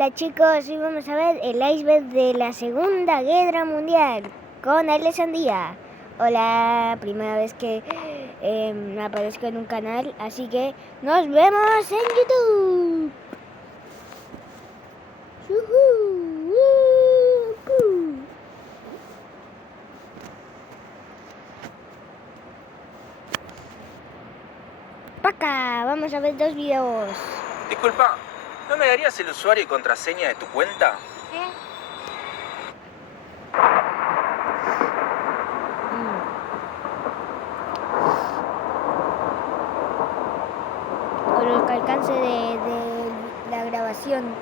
Hola chicos, hoy vamos a ver el iceberg de la Segunda Guerra Mundial con Alessandría. Hola, primera vez que me aparezco en un canal, así que nos vemos en YouTube. Paca, vamos a ver dos videos. Disculpa, ¿no me darías el usuario y contraseña de tu cuenta? O lo que alcance de la grabación.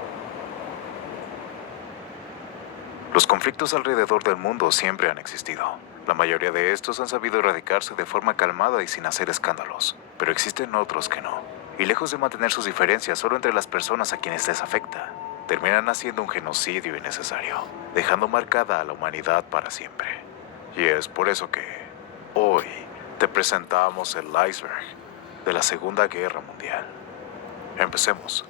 Los conflictos alrededor del mundo siempre han existido. La mayoría de estos han sabido erradicarse de forma calmada y sin hacer escándalos, pero existen otros que no. Y lejos de mantener sus diferencias solo entre las personas a quienes les afecta, terminan haciendo un genocidio innecesario, dejando marcada a la humanidad para siempre. Y es por eso que hoy te presentamos el iceberg de la Segunda Guerra Mundial. Empecemos.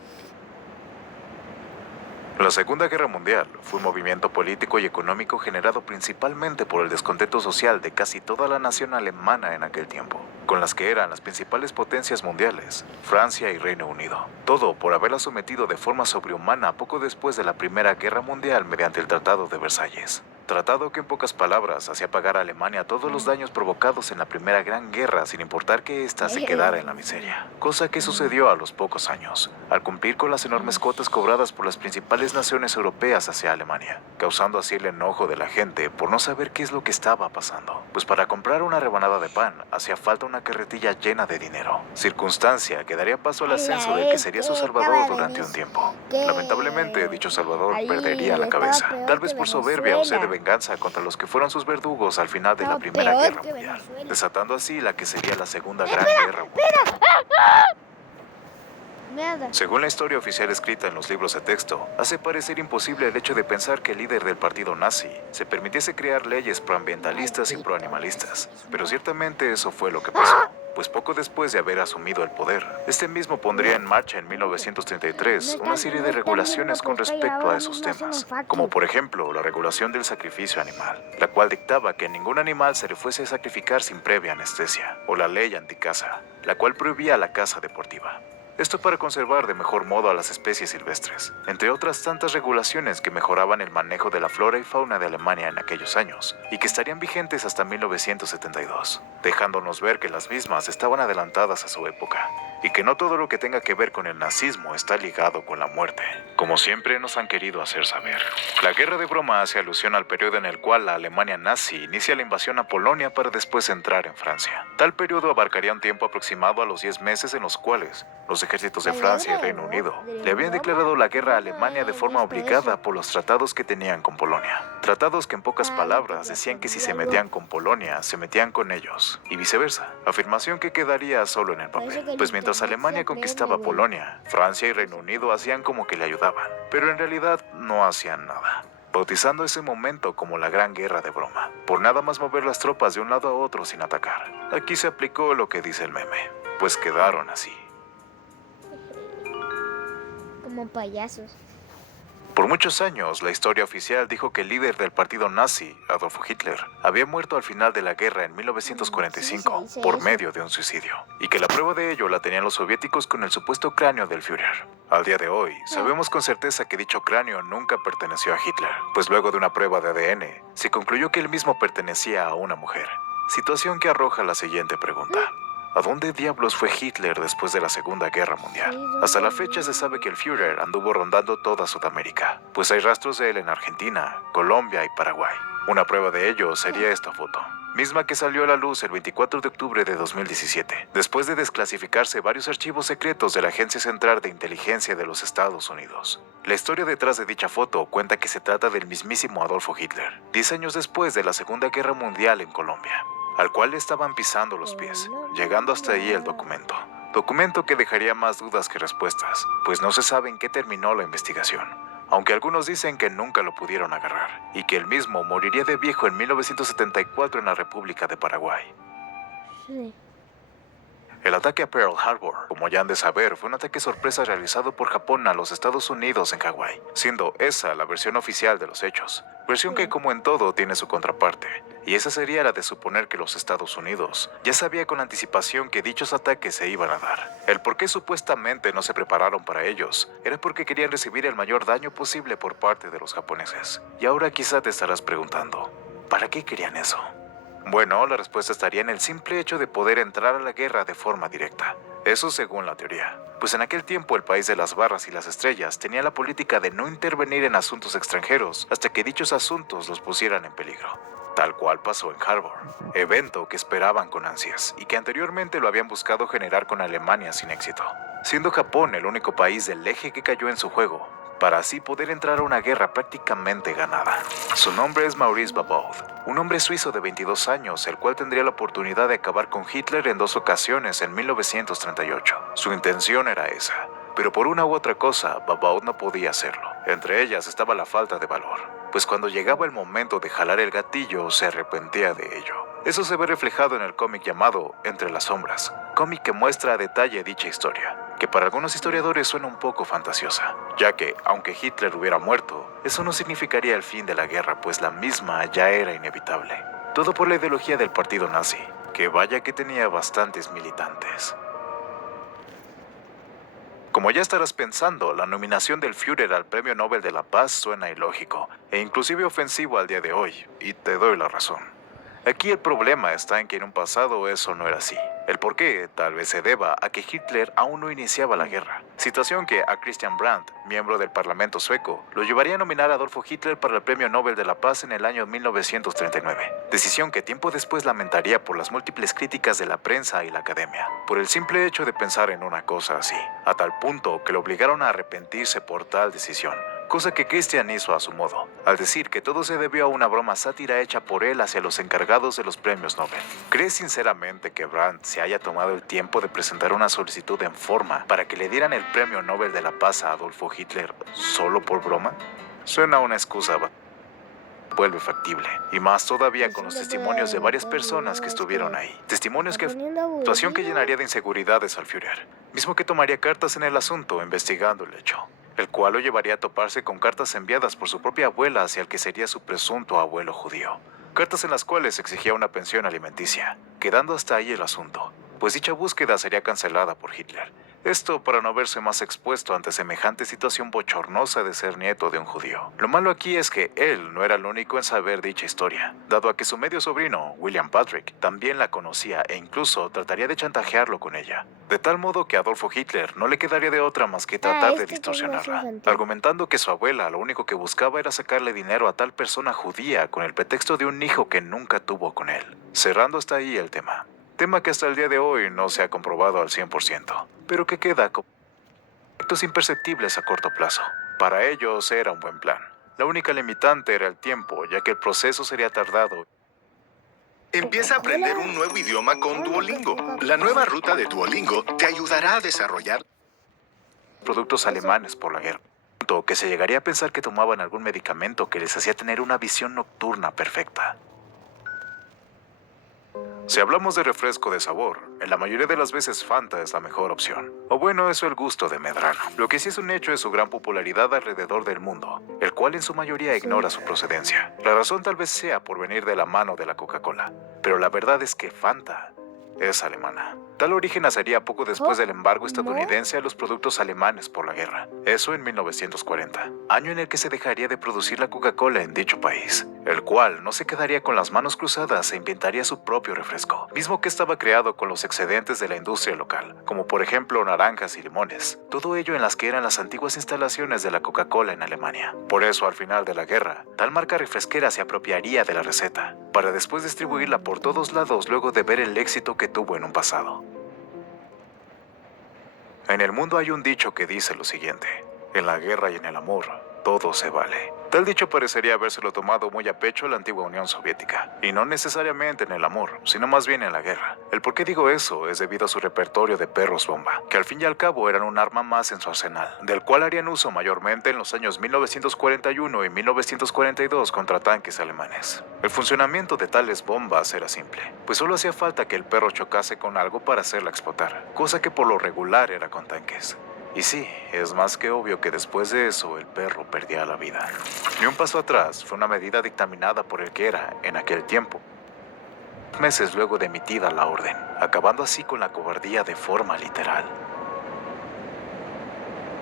La Segunda Guerra Mundial fue un movimiento político y económico generado principalmente por el descontento social de casi toda la nación alemana en aquel tiempo, con las que eran las principales potencias mundiales, Francia y Reino Unido. Todo por haberla sometido de forma sobrehumana poco después de la Primera Guerra Mundial mediante el Tratado de Versalles. Tratado que en pocas palabras hacía pagar a Alemania todos los daños provocados en la Primera Gran Guerra sin importar que ésta se quedara en la miseria. Cosa que sucedió a los pocos años, al cumplir con las enormes cuotas cobradas por las principales naciones europeas hacia Alemania, causando así el enojo de la gente por no saber qué es lo que estaba pasando. Pues para comprar una rebanada de pan hacía falta una carretilla llena de dinero, circunstancia que daría paso al ascenso del que sería su salvador durante un tiempo. Lamentablemente, dicho salvador perdería la cabeza, tal vez por soberbia o sed de venganza contra los que fueron sus verdugos al final de la Primera Guerra Mundial, desatando así la que sería la Segunda Gran Guerra Mundial. Según la historia oficial escrita en los libros de texto, hace parecer imposible el hecho de pensar que el líder del partido nazi se permitiese crear leyes proambientalistas y proanimalistas, pero ciertamente eso fue lo que pasó. Pues poco después de haber asumido el poder, este mismo pondría en marcha en 1933 una serie de regulaciones con respecto a esos temas, como por ejemplo la regulación del sacrificio animal, la cual dictaba que ningún animal se le fuese a sacrificar sin previa anestesia, o la ley anticaza, la cual prohibía la caza deportiva. Esto para conservar de mejor modo a las especies silvestres, entre otras tantas regulaciones que mejoraban el manejo de la flora y fauna de Alemania en aquellos años, y que estarían vigentes hasta 1972, dejándonos ver que las mismas estaban adelantadas a su época, y que no todo lo que tenga que ver con el nazismo está ligado con la muerte, como siempre nos han querido hacer saber. La Guerra de Broma hace alusión al periodo en el cual la Alemania nazi inicia la invasión a Polonia para después entrar en Francia. Tal periodo abarcaría un tiempo aproximado a los 10 meses en los cuales los ejércitos de Francia y Reino Unido le habían declarado la guerra a Alemania de forma obligada por los tratados que tenían con Polonia. Tratados que en pocas palabras decían que si se metían con Polonia, se metían con ellos, y viceversa. Afirmación que quedaría solo en el papel, pues mientras Alemania conquistaba Polonia, Francia y Reino Unido hacían como que le ayudaban, pero en realidad no hacían nada, bautizando ese momento como la Gran Guerra de Broma, por nada más mover las tropas de un lado a otro sin atacar. Aquí se aplicó lo que dice el meme, pues quedaron así. Como payasos. Por muchos años, la historia oficial dijo que el líder del partido nazi, Adolf Hitler, había muerto al final de la guerra en 1945 por medio de un suicidio, y que la prueba de ello la tenían los soviéticos con el supuesto cráneo del Führer. Al día de hoy, sabemos con certeza que dicho cráneo nunca perteneció a Hitler, pues luego de una prueba de ADN, se concluyó que él mismo pertenecía a una mujer, situación que arroja la siguiente pregunta. ¿A dónde diablos fue Hitler después de la Segunda Guerra Mundial? Hasta la fecha se sabe que el Führer anduvo rondando toda Sudamérica, pues hay rastros de él en Argentina, Colombia y Paraguay. Una prueba de ello sería esta foto, misma que salió a la luz el 24 de octubre de 2017, después de desclasificarse varios archivos secretos de la Agencia Central de Inteligencia de los Estados Unidos. La historia detrás de dicha foto cuenta que se trata del mismísimo Adolfo Hitler, 10 años después de la Segunda Guerra Mundial en Colombia, al cual le estaban pisando los pies, llegando hasta ahí el documento. Documento que dejaría más dudas que respuestas, pues no se sabe en qué terminó la investigación, aunque algunos dicen que nunca lo pudieron agarrar, y que él mismo moriría de viejo en 1974 en la República de Paraguay. Sí. El ataque a Pearl Harbor, como ya han de saber, fue un ataque sorpresa realizado por Japón a los Estados Unidos en Hawái, siendo esa la versión oficial de los hechos. Versión que, como en todo, tiene su contraparte, y esa sería la de suponer que los Estados Unidos ya sabía con anticipación que dichos ataques se iban a dar. El por qué supuestamente no se prepararon para ellos era porque querían recibir el mayor daño posible por parte de los japoneses. Y ahora quizá te estarás preguntando, ¿para qué querían eso? Bueno, la respuesta estaría en el simple hecho de poder entrar a la guerra de forma directa. Eso según la teoría. Pues en aquel tiempo el país de las barras y las estrellas tenía la política de no intervenir en asuntos extranjeros hasta que dichos asuntos los pusieran en peligro. Tal cual pasó en Harbor, evento que esperaban con ansias y que anteriormente lo habían buscado generar con Alemania sin éxito, siendo Japón el único país del eje que cayó en su juego, para así poder entrar a una guerra prácticamente ganada. Su nombre es Maurice Babaud, un hombre suizo de 22 años, el cual tendría la oportunidad de acabar con Hitler en 2 ocasiones en 1938. Su intención era esa, pero por una u otra cosa, Babaud no podía hacerlo. Entre ellas estaba la falta de valor, pues cuando llegaba el momento de jalar el gatillo, se arrepentía de ello. Eso se ve reflejado en el cómic llamado Entre las Sombras, cómic que muestra a detalle dicha historia, que para algunos historiadores suena un poco fantasiosa, ya que, aunque Hitler hubiera muerto, eso no significaría el fin de la guerra, pues la misma ya era inevitable. Todo por la ideología del partido nazi, que vaya que tenía bastantes militantes. Como ya estarás pensando, la nominación del Führer al Premio Nobel de la Paz suena ilógico, e inclusive ofensivo al día de hoy, y te doy la razón. Aquí el problema está en que en un pasado eso no era así. El porqué tal vez se deba a que Hitler aún no iniciaba la guerra, situación que a Christian Brandt, miembro del Parlamento sueco, lo llevaría a nominar a Adolfo Hitler para el Premio Nobel de la Paz en el año 1939, decisión que tiempo después lamentaría por las múltiples críticas de la prensa y la academia, por el simple hecho de pensar en una cosa así, a tal punto que lo obligaron a arrepentirse por tal decisión. Cosa que Christian hizo a su modo, al decir que todo se debió a una broma sátira hecha por él hacia los encargados de los premios Nobel. ¿Crees sinceramente que Brandt se haya tomado el tiempo de presentar una solicitud en forma para que le dieran el Premio Nobel de la Paz a Adolfo Hitler solo por broma? Suena una excusa vuelve factible, y más todavía con los testimonios de varias personas que estuvieron ahí. Testimonios que situación que llenaría de inseguridades al Führer, mismo que tomaría cartas en el asunto investigando el hecho, el cual lo llevaría a toparse con cartas enviadas por su propia abuela hacia el que sería su presunto abuelo judío. Cartas en las cuales exigía una pensión alimenticia, quedando hasta ahí el asunto, pues dicha búsqueda sería cancelada por Hitler. Esto para no verse más expuesto ante semejante situación bochornosa de ser nieto de un judío. Lo malo aquí es que él no era el único en saber dicha historia, dado a que su medio sobrino, William Patrick, también la conocía e incluso trataría de chantajearlo con ella. De tal modo que a Adolfo Hitler no le quedaría de otra más que tratar de distorsionarla, argumentando que su abuela lo único que buscaba era sacarle dinero a tal persona judía con el pretexto de un hijo que nunca tuvo con él. Cerrando hasta ahí el tema. Tema que hasta el día de hoy no se ha comprobado al 100%, pero que queda como efectos imperceptibles a corto plazo. Para ellos era un buen plan. La única limitante era el tiempo, ya que el proceso sería tardado. Empieza a aprender un nuevo idioma con Duolingo. La nueva ruta de Duolingo te ayudará a desarrollar Productos alemanes por la guerra, que se llegaría a pensar que tomaban algún medicamento que les hacía tener una visión nocturna perfecta. Si hablamos de refresco de sabor, en la mayoría de las veces Fanta es la mejor opción. O bueno, eso el gusto de Medrano. Lo que sí es un hecho es su gran popularidad alrededor del mundo, el cual en su mayoría ignora su procedencia. La razón tal vez sea por venir de la mano de la Coca-Cola, pero la verdad es que Fanta es alemana. Tal origen nacería poco después del embargo estadounidense a los productos alemanes por la guerra. Eso en 1940, año en el que se dejaría de producir la Coca-Cola en dicho país, el cual no se quedaría con las manos cruzadas e inventaría su propio refresco, mismo que estaba creado con los excedentes de la industria local, como por ejemplo naranjas y limones, todo ello en las que eran las antiguas instalaciones de la Coca-Cola en Alemania. Por eso, al final de la guerra, tal marca refresquera se apropiaría de la receta, para después distribuirla por todos lados luego de ver el éxito que tuvo en un pasado. En el mundo hay un dicho que dice lo siguiente: En la guerra y en el amor, todo se vale. Tal dicho parecería habérselo tomado muy a pecho la antigua Unión Soviética, y no necesariamente en el amor, sino más bien en la guerra. El por qué digo eso es debido a su repertorio de perros bomba, que al fin y al cabo eran un arma más en su arsenal, del cual harían uso mayormente en los años 1941 y 1942 contra tanques alemanes. El funcionamiento de tales bombas era simple, pues solo hacía falta que el perro chocase con algo para hacerla explotar, cosa que por lo regular era con tanques. Y sí, es más que obvio que después de eso el perro perdía la vida. Ni un paso atrás fue una medida dictaminada por el que era, en aquel tiempo, meses luego de emitida la orden, acabando así con la cobardía de forma literal.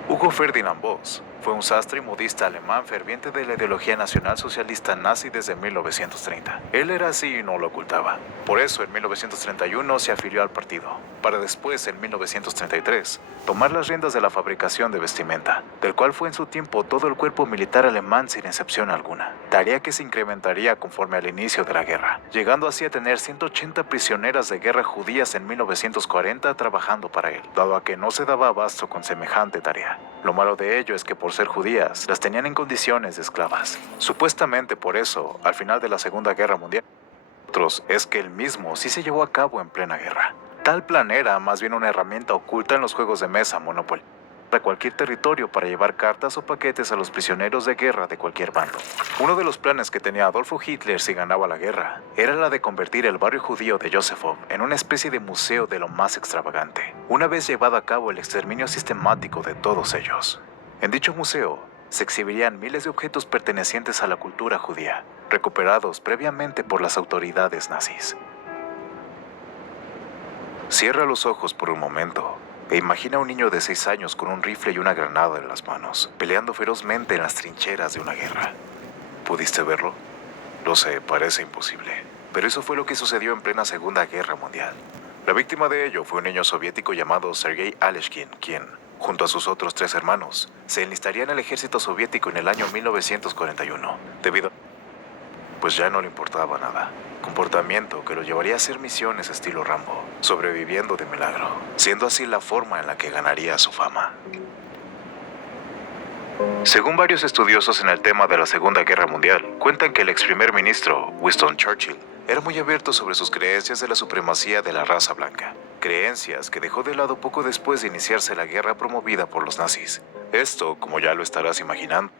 Hugo Ferdinand Voss fue un sastre y modista alemán ferviente de la ideología nacionalsocialista nazi desde 1930. Él era así y no lo ocultaba. Por eso en 1931 se afilió al partido, para después en 1933 tomar las riendas de la fabricación de vestimenta, del cual fue en su tiempo todo el cuerpo militar alemán sin excepción alguna, tarea que se incrementaría conforme al inicio de la guerra, llegando así a tener 180 prisioneras de guerra judías en 1940 trabajando para él, dado a que no se daba abasto con semejante tarea. Lo malo de ello es que por ser judías, las tenían en condiciones de esclavas. Supuestamente por eso, al final de la Segunda Guerra Mundial, otros es que el mismo sí se llevó a cabo en plena guerra. Tal plan era más bien una herramienta oculta en los juegos de mesa Monopoly, para cualquier territorio para llevar cartas o paquetes a los prisioneros de guerra de cualquier bando. Uno de los planes que tenía Adolfo Hitler si ganaba la guerra era la de convertir el barrio judío de Josefov en una especie de museo de lo más extravagante, una vez llevado a cabo el exterminio sistemático de todos ellos. En dicho museo se exhibirían miles de objetos pertenecientes a la cultura judía, recuperados previamente por las autoridades nazis. Cierra los ojos por un momento e imagina a un niño de 6 años con un rifle y una granada en las manos, peleando ferozmente en las trincheras de una guerra. ¿Pudiste verlo? Lo sé, parece imposible, pero eso fue lo que sucedió en plena Segunda Guerra Mundial. La víctima de ello fue un niño soviético llamado Sergei Aleshkin, quien, junto a sus otros 3 hermanos, se enlistaría en el ejército soviético en el año 1941, debido a... pues ya no le importaba nada. Comportamiento que lo llevaría a hacer misiones estilo Rambo, sobreviviendo de milagro, siendo así la forma en la que ganaría su fama. Según varios estudiosos en el tema de la Segunda Guerra Mundial, cuentan que el ex primer ministro, Winston Churchill, era muy abierto sobre sus creencias de la supremacía de la raza blanca, creencias que dejó de lado poco después de iniciarse la guerra promovida por los nazis. Esto, como ya lo estarás imaginando,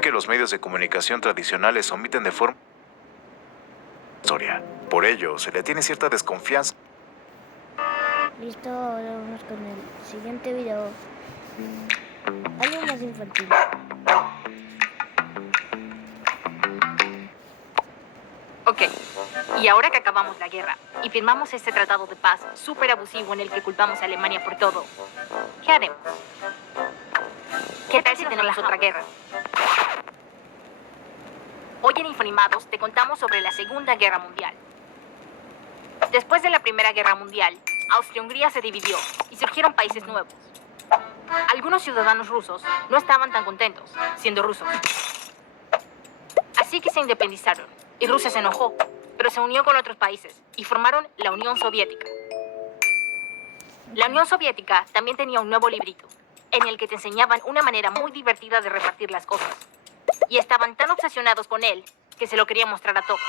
que los medios de comunicación tradicionales omiten de forma historia. Por ello, se le tiene cierta desconfianza. Listo, ahora vamos con el siguiente video. Algo más infantil. Ok, y ahora que acabamos la guerra y firmamos este tratado de paz súper abusivo en el que culpamos a Alemania por todo, ¿qué haremos? ¿Qué tal si tenemos otra guerra? Hoy en Infonimados te contamos sobre la Segunda Guerra Mundial. Después de la Primera Guerra Mundial, Austria-Hungría se dividió y surgieron países nuevos. Algunos ciudadanos rusos no estaban tan contentos siendo rusos. Así que se independizaron y Rusia se enojó, pero se unió con otros países y formaron la Unión Soviética. La Unión Soviética también tenía un nuevo librito, en el que te enseñaban una manera muy divertida de repartir las cosas. Y estaban tan obsesionados con él que se lo querían mostrar a todos.